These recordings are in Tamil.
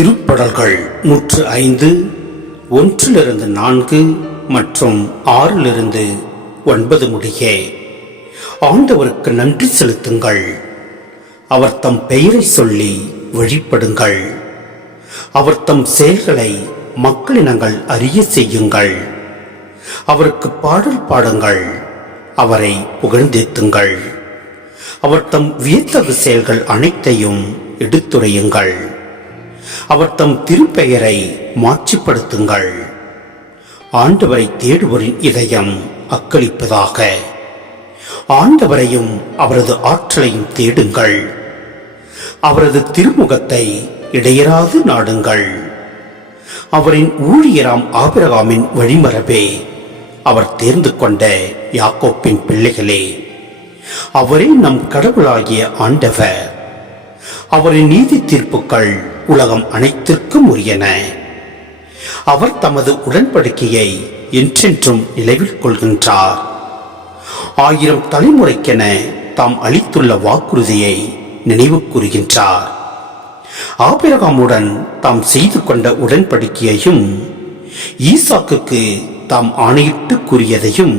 திருப்படல்கள் 105 1-4 மற்றும் 6-9 முடிய. ஆண்டவருக்கு நன்றி செலுத்துங்கள். அவர் தம் பெயரை சொல்லி வழிபடுங்கள். அவர் தம் செயல்களை மக்களினங்கள் அறிய செய்யுங்கள். அவருக்கு பாடல் பாடுங்கள். அவரை புகழ்ந்தேத்துங்கள். அவர் தம் வியத்தகு செயல்கள் அனைத்தையும் எடுத்துரையுங்கள். அவர் தம் திருப்பெயரை மாட்சிப்படுத்துங்கள். ஆண்டவரை தேடுவோரின் இதயம் அக்களிப்பதாக. ஆண்டவரையும் அவரது ஆற்றலையும் தேடுங்கள். அவரது திருமுகத்தை இடையராது நாடுங்கள். அவரின் ஊழியராம் ஆபிரகாமின் வழிமரபே, அவர் தேர்ந்து கொண்ட யாக்கோப்பின் பிள்ளைகளே, அவரே நம் கடவுளாகிய ஆண்டவர். அவரின் நீதி தீர்ப்புகள் உலகம் அனைத்திற்கும் உரியன. அவர் தமது உடன்படிக்கையை என்றென்றும் நினைவில் கொள்கின்றார். 1000 தலைமுறைக்கென தாம் அளித்துள்ள வாக்குறுதியை நினைவு கூறுகின்றார். ஆபிரகாமுடன் தாம் செய்து கொண்ட உடன்படிக்கையையும் ஈசாக்குக்கு தாம் ஆணையிட்டு கூறியதையும்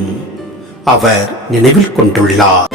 அவர் நினைவில் கொண்டுள்ளார்.